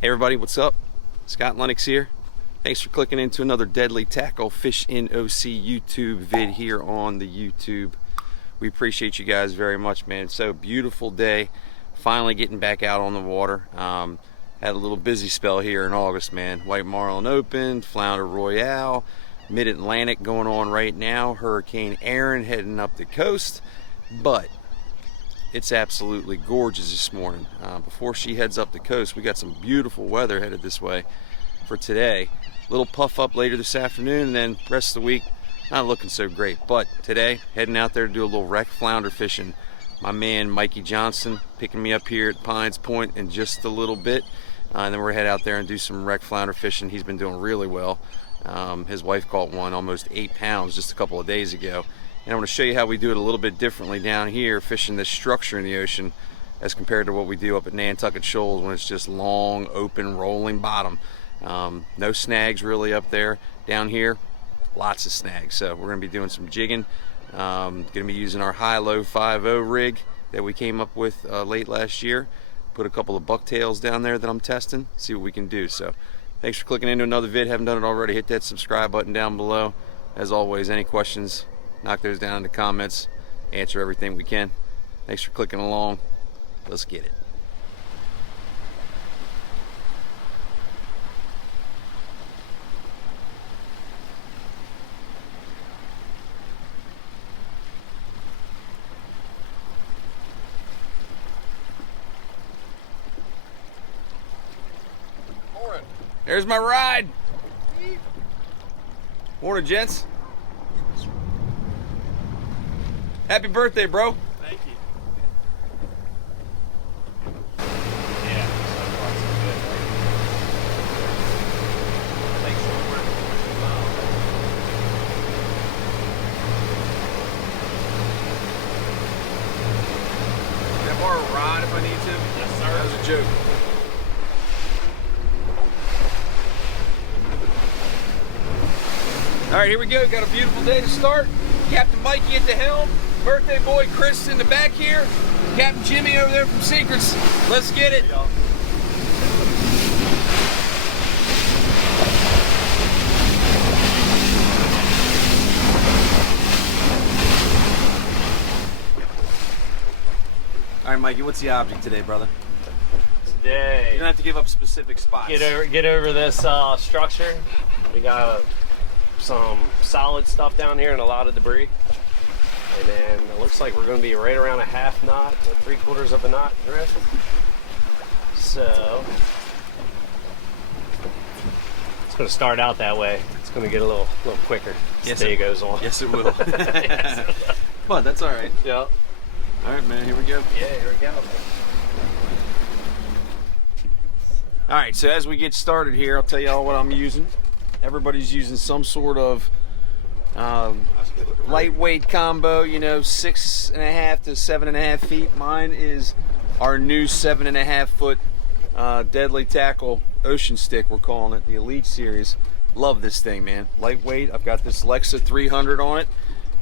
Hey everybody, what's up? Scott Lennox here. Thanks for clicking into another Deadly Tackle Fish in OC YouTube vid here on the YouTube. We appreciate you guys very much, man. It's so beautiful day. Finally getting back out on the water. Had a little busy spell here in August, man. White Marlin Open, Flounder Royale, Mid-Atlantic going on right now. Hurricane Aaron heading up the coast. But it's absolutely gorgeous this morning. Before she heads up the coast, we got some beautiful weather headed this way for today. Little puff up later this afternoon, and then rest of the week not looking so great. But today, heading out there to do a little wreck flounder fishing. My man Mikey Johnston picking me up here at Pines Point in just a little bit, and then we're head out there and do some wreck flounder fishing. He's been doing really well. His wife caught one almost 8 pounds just a couple of days ago. And I'm going to show you how we do it a little bit differently down here, fishing this structure in the ocean as compared to what we do up at Nantucket Shoals when it's just long, open, rolling bottom. No snags really up there. Down here, lots of snags. So we're going to be doing some jigging. Going to be using our high-low 5.0 rig that we came up with late last year. Put a couple of bucktails down there that I'm testing, see what we can do. So thanks for clicking into another vid. Haven't done it already, hit that subscribe button down below. As always, any questions, knock those down in the comments. Answer everything we can. Thanks for clicking along. Let's get it. Morning. There's my ride. Morning, gents. Happy birthday, bro. Thank you. Yeah, so far so good, right? Thanks for working for me. Wow. Can I borrow a rod if I need to? Yes, sir. That was a joke. All right, here we go. Got a beautiful day to start. Captain Mikey at the helm. Birthday boy Chris in the back here. Captain Jimmy over there from Seacrets. Let's get it. All right, Mikey, what's the object today, brother? Today, You don't have to give up specific spots. get over this structure. We got some solid stuff down here and a lot of debris. And then it looks like we're going to be right around a half knot or 3/4 of a knot drift. So it's going to start out that way. It's going to get a little quicker as the day goes on. Yes, it will. Yes. But that's all right. Yeah. All right, man, here we go. Yeah, here we go. All right, so as we get started here, I'll tell you all what I'm using. Everybody's using some sort of lightweight combo, you know, 6.5 to 7.5 feet. Mine is our new 7.5 foot Deadly Tackle Ocean Stick, we're calling it, the Elite Series. Love this thing, man. Lightweight. I've got this Lexa 300 on it.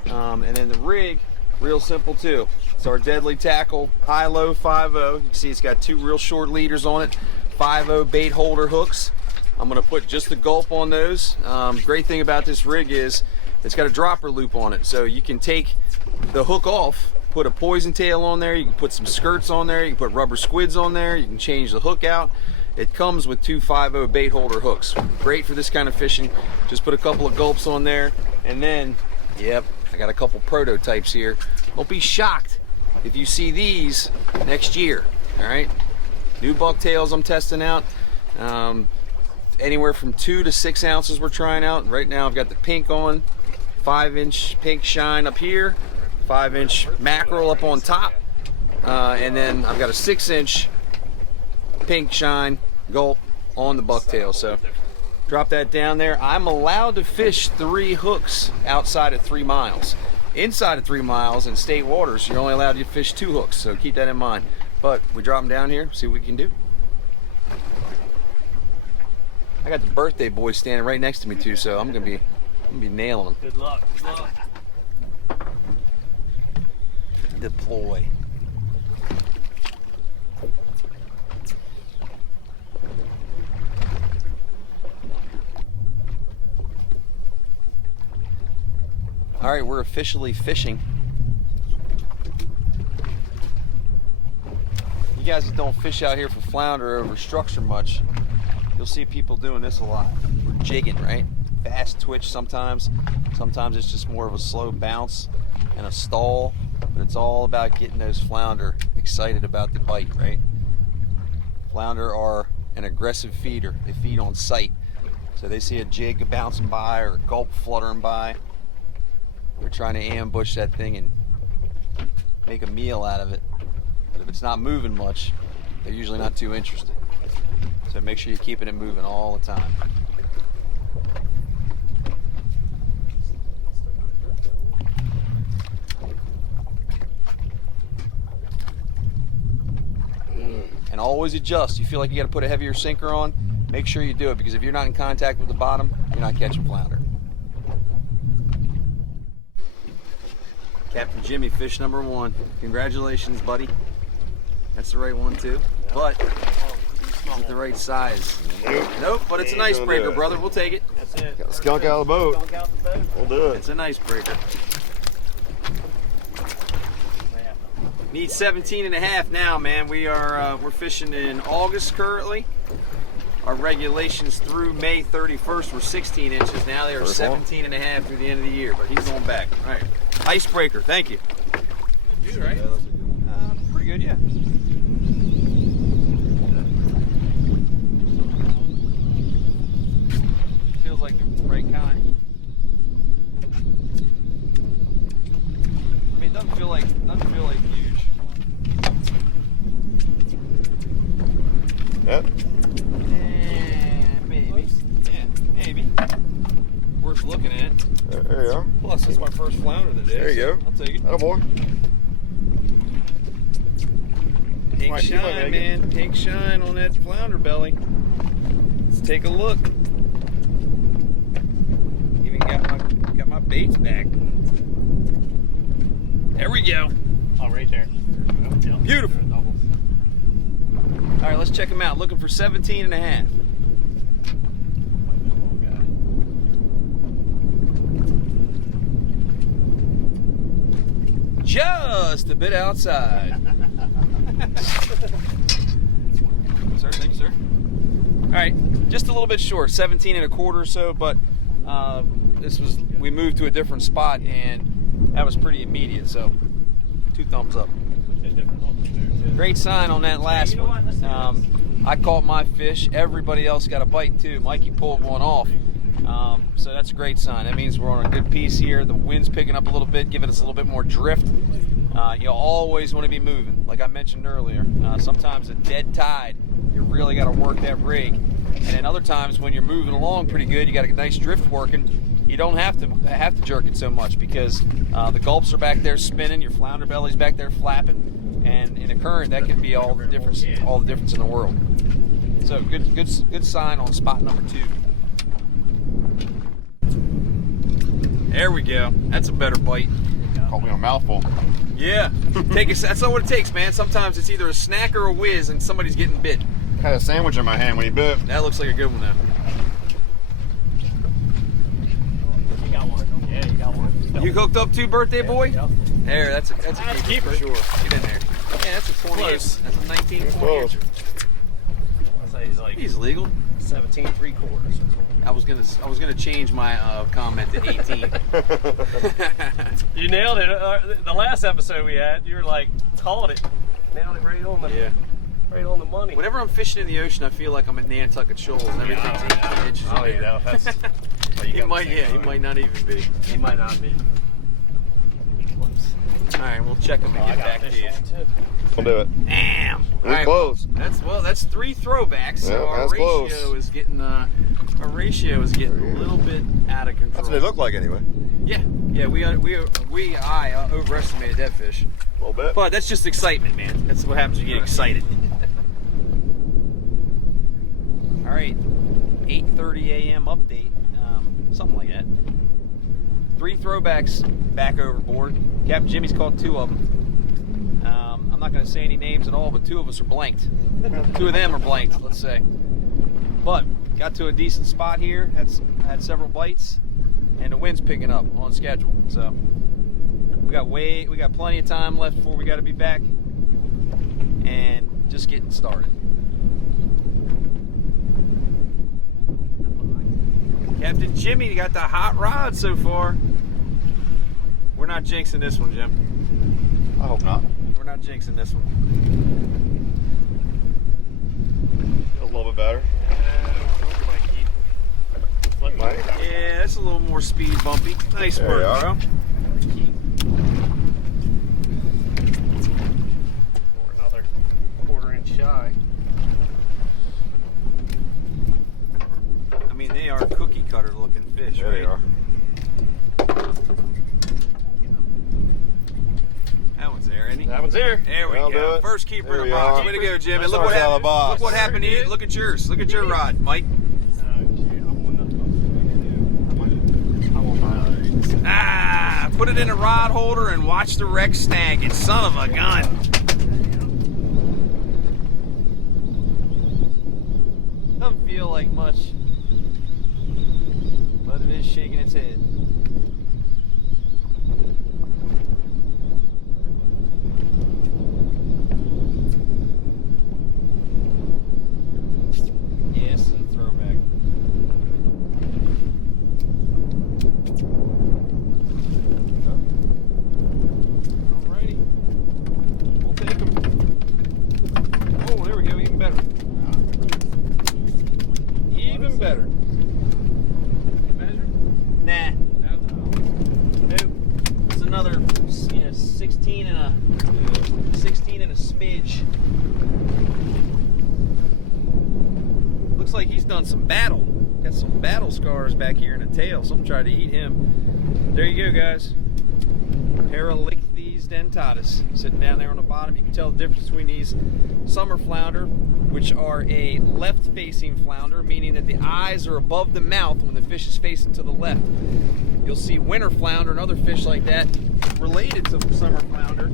And then the rig, real simple too. It's our Deadly Tackle high-low 5.0. You can see it's got 2 real short leaders on it, 5.0 bait holder hooks. I'm gonna put just the gulp on those. Great thing about this rig is it's got a dropper loop on it, so you can take the hook off, put a poison tail on there, you can put some skirts on there, you can put rubber squids on there, you can change the hook out. It comes with 2 5.0 bait holder hooks. Great for this kind of fishing. Just put a couple of gulps on there, and then, yep, I got a couple prototypes here. Don't be shocked if you see these next year, all right? New bucktails I'm testing out. Anywhere from 2 to 6 ounces we're trying out. Right now I've got the pink on, 5-inch pink shine up here, 5-inch mackerel up on top, and then I've got a 6-inch pink shine gulp on the bucktail. So drop that down there. I'm allowed to fish 3 hooks outside of 3 miles. Inside of 3 miles in state waters, you're only allowed to fish 2 hooks, so keep that in mind. But we drop them down here, see what we can do. I got the birthday boy standing right next to me too, so I'm gonna be nailing them. Good luck. Good luck. Deploy. All right, we're officially fishing. You guys that don't fish out here for flounder over structure much, you'll see people doing this a lot. We're jigging, right? Fast twitch sometimes. Sometimes it's just more of a slow bounce and a stall, but it's all about getting those flounder excited about the bite, right? Flounder are an aggressive feeder. They feed on sight. So they see a jig bouncing by or a gulp fluttering by. They're trying to ambush that thing and make a meal out of it. But if it's not moving much, they're usually not too interested. So make sure you're keeping it moving all the time. And always adjust. You feel like you got to put a heavier sinker on, make sure you do it, because if you're not in contact with the bottom, you're not catching flounder. Captain Jimmy, fish number 1. Congratulations, buddy. That's the right one too. But is it the right size? Nope, but it's an icebreaker, brother. We'll take it. That's it. Got the skunk out of the boat. Skunk out the boat. We'll do it. It's an icebreaker. Need 17 and a half now, man. We're fishing in August currently. Our regulations through May 31st were 16 inches. Now they are 17 and a half through the end of the year, but he's going back. All right. Icebreaker, thank you. Good dude, right? Pretty good, yeah. Feels like the right kind. I mean, it doesn't feel like huge. Yep. Maybe. Yeah, maybe. Worth looking at. There you are. Plus, this is my first flounder of the day. There you go. I'll take it. Atta boy. Pink You might shine, make it. man. Pink shine on that flounder belly. Let's take a look. Even got my baits back. There we go. Oh, right there. Yep. Beautiful. There are doubles. All right, let's check them out. Looking for 17 and a half. Just a bit outside. Sir, thank you, sir. All right, just a little bit short, 17 and a quarter or so, but we moved to a different spot and that was pretty immediate, so 2 thumbs up. Great sign on that last one. I caught my fish. Everybody else got a bite too. Mikey pulled one off. So that's a great sign. That means we're on a good piece here. The wind's picking up a little bit, giving us a little bit more drift. You always want to be moving, like I mentioned earlier. Sometimes a dead tide, you really got to work that rig. And then other times when you're moving along pretty good, you got a nice drift working, you don't have to jerk it so much because the gulps are back there spinning, your flounder belly's back there flapping, and in a current that can be all the difference in the world. So good sign on spot number 2. There we go. That's a better bite. Caught me a mouthful. Yeah. That's not what it takes, man. Sometimes it's either a snack or a whiz and somebody's getting bit. Had a sandwich in my hand when he bit. That looks like a good one though. You got one. Yeah, you got one. You hooked up too, birthday boy? Yep. There, that's a keeper for sure. Get in there. Yeah, that's a 20 inch. That's a 19 20 Close. inch. I say he's like He's legal. 17 3/4. I was gonna change my comment to 18. You nailed it. The last episode we had, you were like, called it. Nailed it right on the money. Whenever I'm fishing in the ocean, I feel like I'm at Nantucket Shoals and everything's 18 inches. Oh, in there. yeah. That's, He might not even be. He might not be. All right, we'll check him and I get got back to you. one too. We'll do it. Damn. We're close. That's 3 throwbacks. So Yeah, our that's ratio close. is getting a little bit out of control. That's what they look like anyway. Yeah, we overestimated that fish. A little bit. But that's just excitement, man. That's what happens when you get excited. All right, 8:30 a.m. update, something like that. 3 throwbacks back overboard. Captain Jimmy's caught 2 of them. I'm not going to say any names at all, but 2 of us are blanked. 2 of them are blanked, let's say. But got to a decent spot here. Had several bites. and the wind's picking up on schedule. So we got plenty of time left before we got to be back, and just getting started. Captain Jimmy got the hot rod so far. We're not jinxing this one, Jim. I hope not. We're not jinxing this one. A little bit better. Might. Yeah, that's a little more speed bumpy. Nice There work, you are. bro. Or another 1/4 inch shy. I mean, they are cookie cutter looking fish, There right? they are. That one's there, isn't he? That one's there. There we That'll do go. it. First keeper There in the we box. are. Way to go, Jim. And First look what one's out of happened. the box. Look what happened to you. Look at yours. Look at your rod, Mike. Ah, put it in a rod holder and watch the wreck snag it. Son of a gun. Doesn't feel like much, but it is shaking its head. Yes, it's a throwback. Alrighty. We'll take them. Oh, there we go. Even better. Even better. Nah. Nope. It's another 16 and a 16 and a smidge. Looks like he's done some battle. Got some battle scars back here in the tail. Something tried to eat him. There you go, guys. Paralichthes dentatus sitting down there on the bottom. You can tell the difference between these summer flounder, which are a left-facing flounder, meaning that the eyes are above the mouth when the fish is facing to the left. You'll see winter flounder and other fish like that related to summer flounder,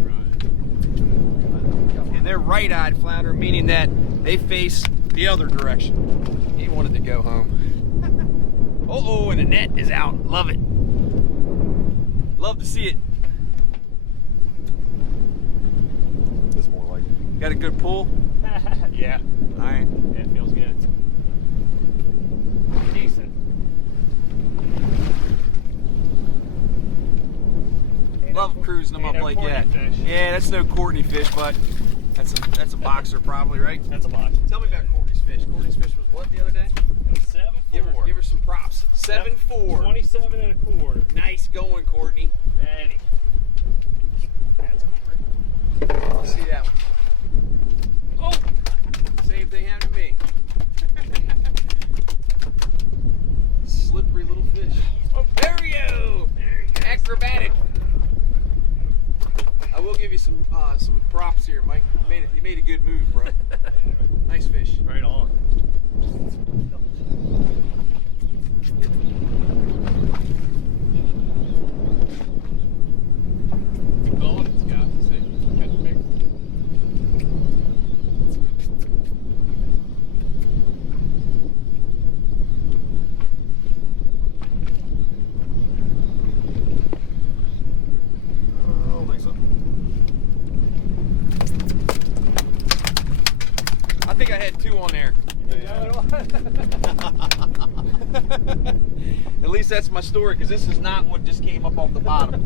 and they're right-eyed flounder, meaning that they face the other direction. He wanted to go home. Oh, and the net is out. Love it. Love to see it. It's more like it. Got a good pull? Yeah. All right. Yeah, it feels good. Decent. Love cruising them up like that. Fish. Yeah, that's no Courtney fish, but that's a boxer probably, right? That's a box. Tell me about Courtney's fish. Courtney's fish was what the other day? It was 7.4. Give her some props. 7.4. 27 and a quarter. Nice going, Courtney. Daddy. That's a I'll see that one. Oh! Same thing happened to me. Slippery little fish. Oh, there we go! Acrobatic. I will give you some props here, Mike. You made a good move, bro. Nice fish. right on. I think I had two on there. At least that's my story, because this is not what just came up off the bottom.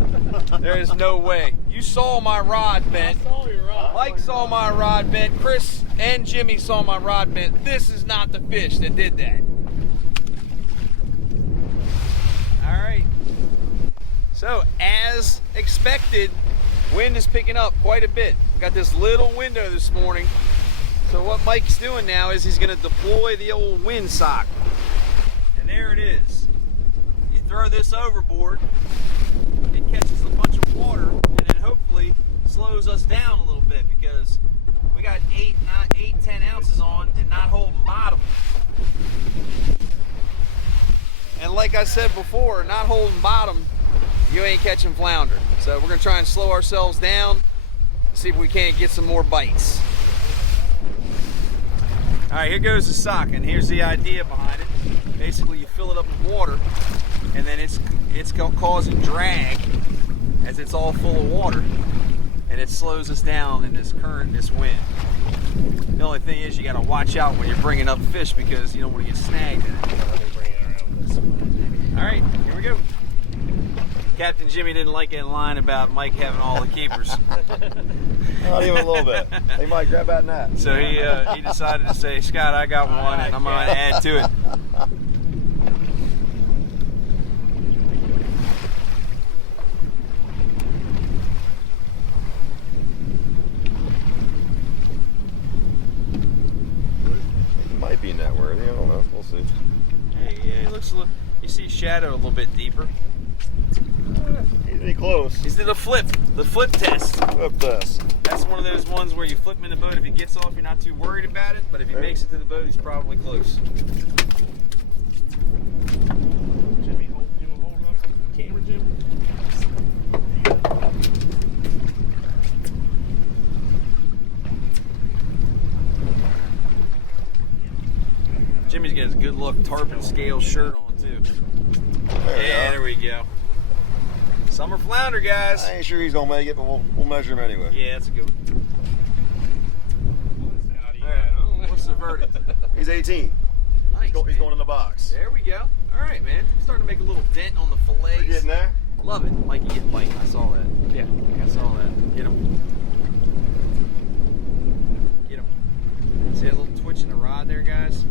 There is no way. You saw my rod bent. I saw your rod. Mike saw my rod bent. Chris and Jimmy saw my rod bent. This is not the fish that did that. All right. So, as expected, wind is picking up quite a bit. We got this little window this morning. So what Mike's doing now is he's going to deploy the old wind sock. And there it is. You throw this overboard, it catches a bunch of water, and then hopefully slows us down a little bit, because we got 10 ounces on and not holding bottom. And like I said before, not holding bottom, you ain't catching flounder. So we're going to try and slow ourselves down, see if we can't get some more bites. All right, here goes the sock, and here's the idea behind it. Basically, you fill it up with water, and then it's causing drag as it's all full of water, and it slows us down in this current, this wind. The only thing is you got to watch out when you're bringing up fish because you don't want to get snagged in it. Let me bring it around this way. All right, here we go. Captain Jimmy didn't like that line about Mike having all the keepers. Not even a little bit. They might grab that net. So he decided to say, Scott, I got one, and I'm going to add to it. It might be net worthy. I don't know. We'll see. Hey, yeah, it looks a little, you see shadow a little bit deeper. He's pretty close. He's did the flip test. Flip this. That's one of those ones where you flip him in the boat. If he gets off, you're not too worried about it, but if he makes it to the boat, he's probably close. Jimmy, hold up the camera, Jim. Jimmy's got his good look tarpon scale shirt on too. There we go. Summer flounder, guys. I ain't sure he's gonna make it, but we'll measure him anyway. Yeah, that's a good one. All right. What's the verdict? He's 18. Nice. He's going in the box. There we go. All right, man. Starting to make a little dent on the fillets. We're getting there. Love it. Mikey getting bite. I saw that. Yeah. I saw that. Get him. Get him. See that little twitch in the rod there, guys?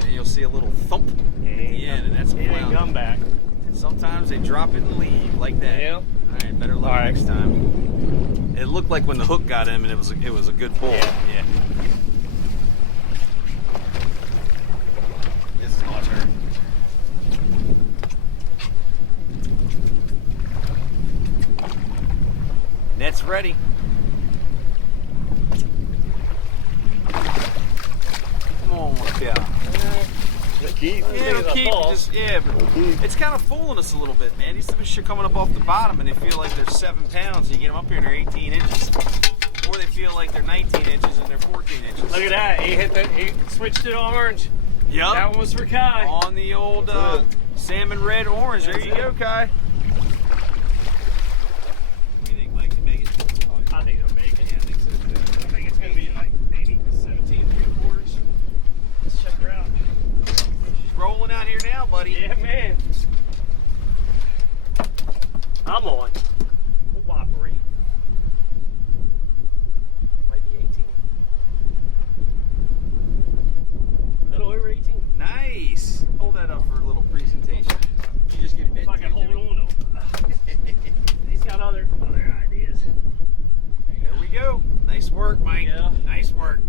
And you'll see a little thump at the end, and that's a He ain't flounder. come back. And sometimes they drop it and leave like that. Yeah. All right, better luck All right. next time. It looked like when the hook got him, and it was a good pull. Yeah. This is my turn. Net's ready. Come on, look out. Keep. Yeah, it'll it's a keep. fall. But it's kind of fooling us a little bit, man. These fish are coming up off the bottom, and they feel like they're 7 pounds. And you get them up here, and they're 18 inches, or they feel like they're 19 inches and they're 14 inches. Look at that. He switched it orange. Yup. That one was for Kai. On the old salmon red orange. There you go, Kai. What do you think, Mike? Can make it? I think he'll make it. Yeah, I think so too. I think it's going to be like maybe 17 3/4. Let's check her out. She's rolling out here now, buddy. Yeah, man. I'm on. Cooperate. Might be 18. Little over 18. Nice. Hold that up for a little presentation. You just get bit. If I can hold on to him. He's got other ideas. There we go. Nice work, Mike. Yeah. Nice work.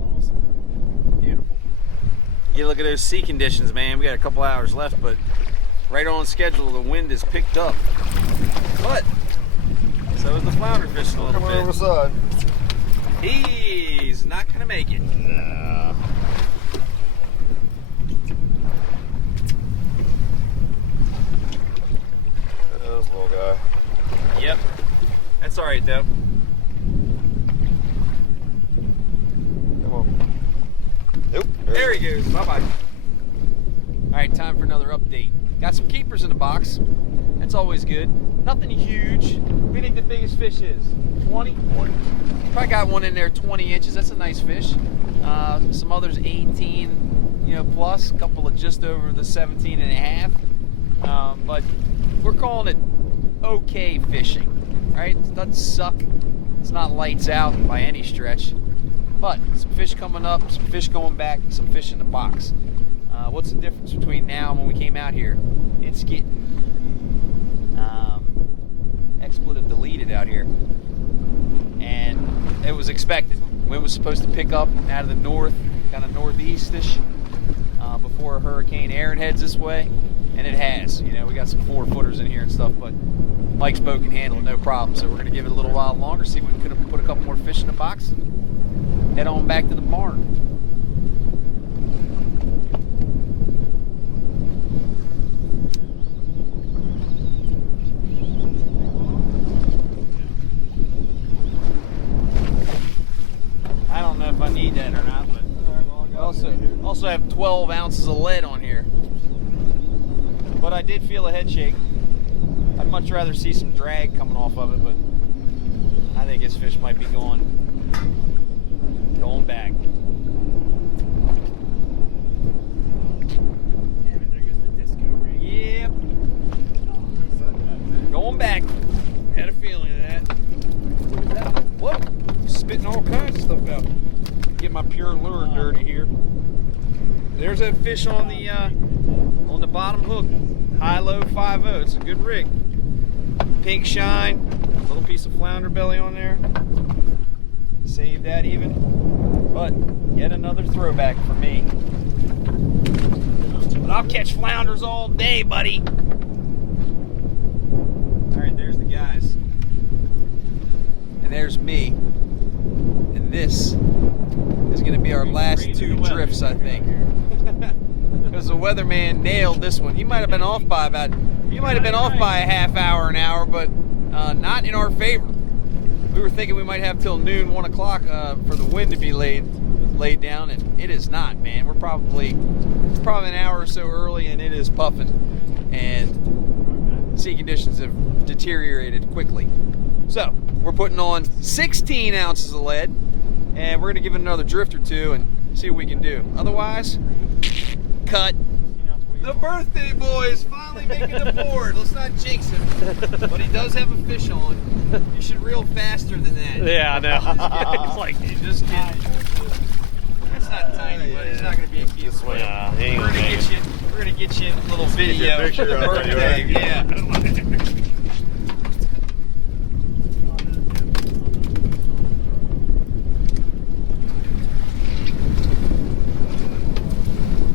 Awesome. Beautiful. You look at those sea conditions, man. We got a couple hours left, but right on schedule. The wind has picked up. But so is the flounder fishing a little Come over the bit. side. He's not gonna make it. Nah. This little guy. Yep. That's all right though. Come on. Nope. There he goes. Bye bye. All right, time for another update. Got some keepers in the box. That's always good. Nothing huge. What do you think the biggest fish is? 20? Probably got one in there 20 inches. That's a nice fish. Some others 18, plus. A couple of just over the 17 and a half. But we're calling it okay fishing. Right? It doesn't suck. It's not lights out by any stretch. But some fish coming up, some fish going back, some fish in the box. What's the difference between now and when we came out here? It's getting expletive deleted out here, and it was expected. Wind was supposed to pick up out of the north, kind of northeastish, before Hurricane Aaron heads this way, and it has. We got some 4-footers in here and stuff, but Mike's boat can handle it no problem. So we're going to give it a little while longer, see if we can put a couple more fish in the box, and head on back to the barn. I don't know if I need that or not, but I also have 12 ounces of lead on here. but I did feel a head shake. I'd much rather see some drag coming off of it, but I think his fish might be going back. Yep. Going back. Had a feeling of that. Whoop. Spitting all kinds of stuff out. Get my pure lure dirty here. There's a fish on the bottom hook. High-low 5-0. It's a good rig. Pink shine. Little piece of flounder belly on there. Save that even. But yet another throwback for me. But I'll catch flounders all day, buddy. Alright, there's the guys. And there's me. And this is going to be our last two drifts, I think. Because the weatherman nailed this one. He might have been off by a half hour, an hour, but not in our favor. We were thinking we might have till noon, 1 o'clock for the wind to be laid down, and it is not, man. It's probably an hour or so early, and it is puffing. And sea conditions have deteriorated quickly. So we're putting on 16 ounces of lead, and we're gonna give it another drift or two and see what we can do. Otherwise, cut. The birthday boy is finally making the board. Let's not jinx him, but he does have a fish on. You should reel faster than that. Yeah, I know. It's like, just kidding. That's not tiny, but he's not going to be a keeper. Yeah, he ain't We're gonna get you a little video of the birthday. Yeah.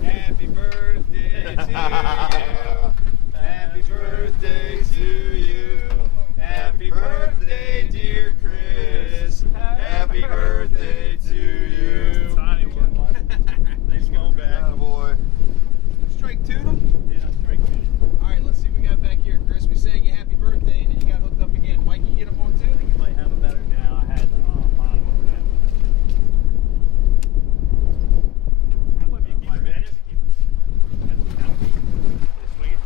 Happy birthday to you. Happy birthday to you. Happy birthday, dear Chris. Happy birthday to you. Tiny one. He's going back. Atta boy. Strike two them? Yeah, strike two. All right, let's see what we got back here, Chris. We sang you happy birthday, and then you got hooked up again. Mike, you get them on too? I think you might have a better now. I had bottom of that. That would be a keeper. That is a keeper. Swing it.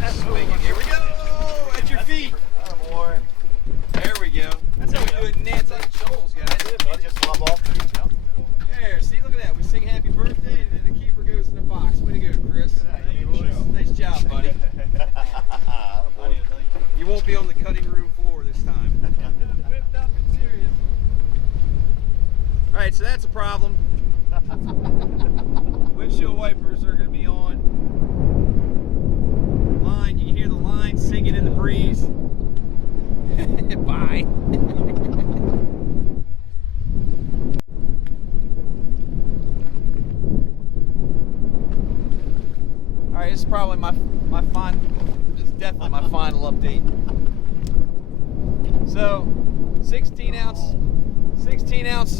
That's swinging. Here we go. At your feet. Atta boy. There we go. That's how we do it in Nance on Shoals, guys. Just flop off. There, see, look at that. We sing happy birthday, and then the keeper goes in the box. Way to go, Chris. Thank you, boys. Nice job, buddy. Atta boy. You won't be on the cutting room floor this time. Whipped up and serious. All right, so that's a problem. Windshield wipers are going to be on. Line, you can hear the line singing in the breeze. Bye. All right, this is probably it's definitely my final update. So, 16 ounces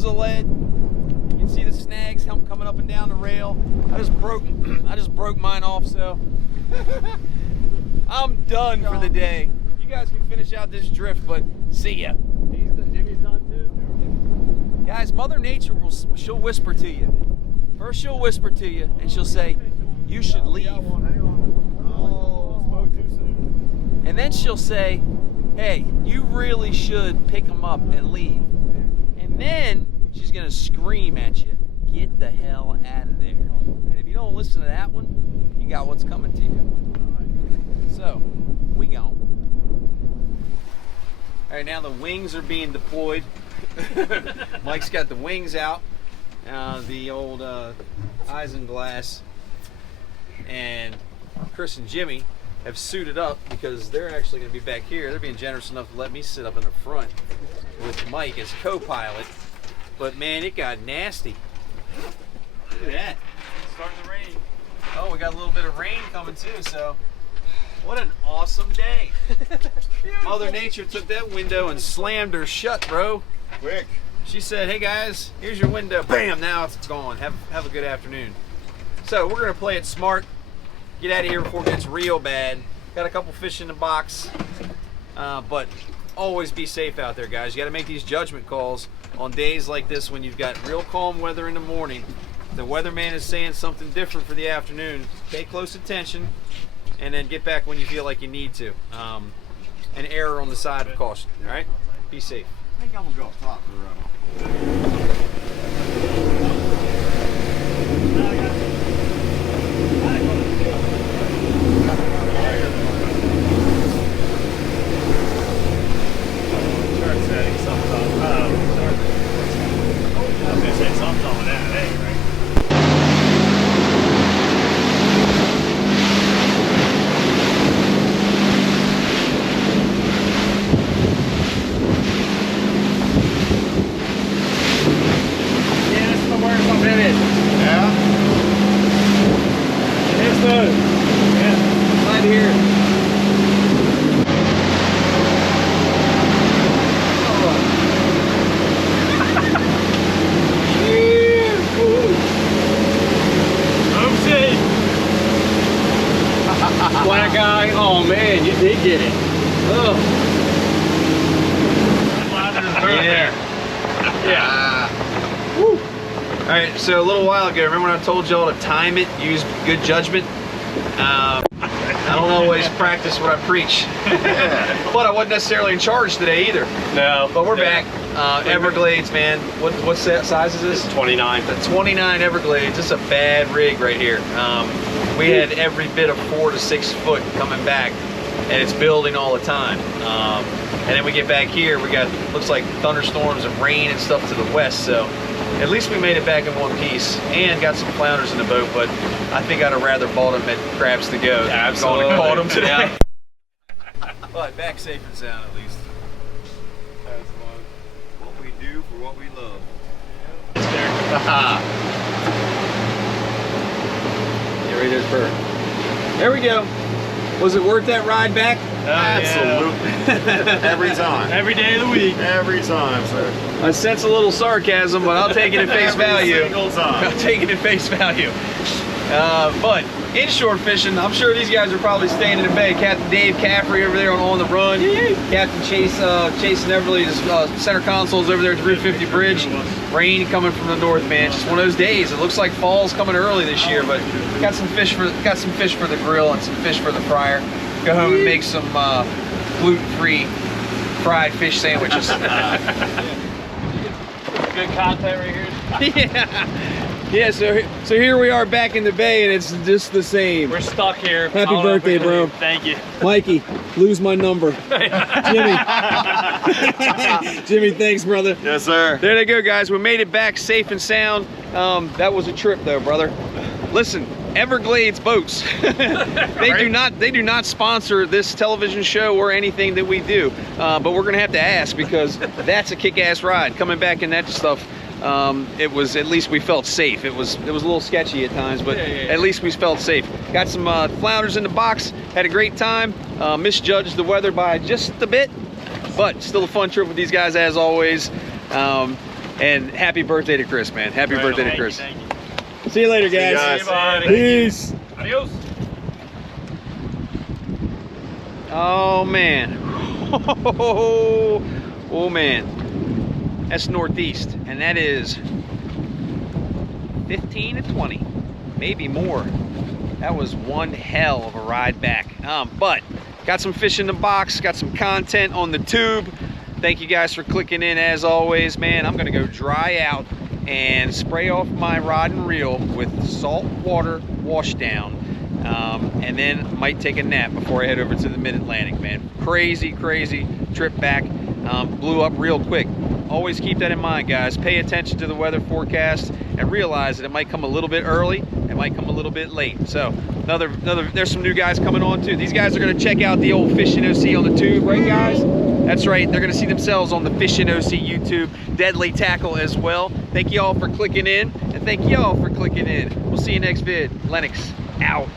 of lead. You can see the snags coming up and down the rail. I just broke mine off, so I'm done for the day. You guys can finish out this drift, but see ya. Jimmy's done too. Guys, Mother Nature she'll whisper to you. First she'll whisper to you, and she'll say, you should leave. Hang on. Oh, spoke too soon. And then she'll say, hey, you really should pick them up and leave. And then she's going to scream at you, get the hell out of there. And if you don't listen to that one, you got what's coming to you. So, we gone. All right, now the wings are being deployed. Mike's got the wings out. The old isinglass. And Chris and Jimmy have suited up because they're actually going to be back here. They're being generous enough to let me sit up in the front with Mike as co-pilot. But man, it got nasty. Look at that. It's starting to rain. Oh, we got a little bit of rain coming too, so what an awesome day. Mother Nature took that window and slammed her shut, bro. Quick. She said, hey guys, here's your window. Bam, now it's gone. Have a good afternoon. So we're gonna play it smart, get out of here before it gets real bad. Got a couple fish in the box, but always be safe out there, guys. You gotta make these judgment calls on days like this when you've got real calm weather in the morning. The weatherman is saying something different for the afternoon. Pay close attention. and then get back when you feel like you need to. And err on the side of caution. All right, be safe. I think I'm gonna go up top for Black eye. Oh man, you did get it. Oh. Yeah. Woo. All right, so a little while ago, remember when I told y'all to time it, use good judgment? I don't always practice what I preach. But I wasn't necessarily in charge today either. No. But we're back. Everglades, man. What's that size is this? 29. The 29 Everglades. This is a bad rig right here. We had every bit of 4 to 6 foot coming back, and it's building all the time. And then we get back here, we got, looks like thunderstorms and rain and stuff to the west, so at least we made it back in one piece and got some flounders in the boat, but I think I'd have rather bought them at Crabs to Go than Absolutely. gone and caught them today. Yeah. But back safe and sound at least. That's fun. What we do for what we love. Get ready to burn. There we go. Was it worth that ride back? Absolutely. Every time. Every day of the week. Every time, sir. I sense a little sarcasm, but I'll take it at face value. Every single time. I'll take it at face value. But inshore fishing, I'm sure these guys are probably staying in the bay. Captain Dave Caffrey over there on the run. Captain Chase, Chase and Everly, center consoles over there at the Route 50 Bridge. Rain coming from the north, man. Just one of those days. It looks like fall's coming early this year, but got some fish for the grill and some fish for the fryer. Go home and make some gluten-free fried fish sandwiches. Good content right here. Yeah, so here we are back in the bay, and it's just the same. We're stuck here. Happy birthday, bro. Thank you. Mikey, lose my number. Jimmy. Jimmy, thanks, brother. Yes, sir. There they go, guys. We made it back safe and sound. That was a trip, though, brother. Listen, Everglades boats. They do not sponsor this television show or anything that we do. But we're gonna have to ask, because that's a kick-ass ride. Coming back in that stuff. It was, at least we felt safe. It was a little sketchy at times, but at least we felt safe. Got some flounders in the box, had a great time. Misjudged the weather by just a bit, but still a fun trip with these guys as always. And happy birthday to Chris, man. Happy birthday to Chris. Thank you. See you later, guys. See you guys. Peace. Adios. Oh man. Oh man. That's northeast, and that is 15 to 20, maybe more. That was one hell of a ride back. But got some fish in the box, got some content on the tube. Thank you guys for clicking in as always, man. I'm gonna go dry out and spray off my rod and reel with salt water wash down, and then might take a nap before I head over to the mid-Atlantic, man. Crazy trip back. Blew up real quick. Always keep that in mind, guys. Pay attention to the weather forecast and realize that it might come a little bit early, it might come a little bit late. So there's some new guys coming on too. These guys are gonna check out the old Fishing OC on the tube, right guys? That's right, they're gonna see themselves on the Fishing OC YouTube, Deadly Tackle as well. Thank you all for clicking in, and thank y'all for clicking in. We'll see you next vid. Lennox, out.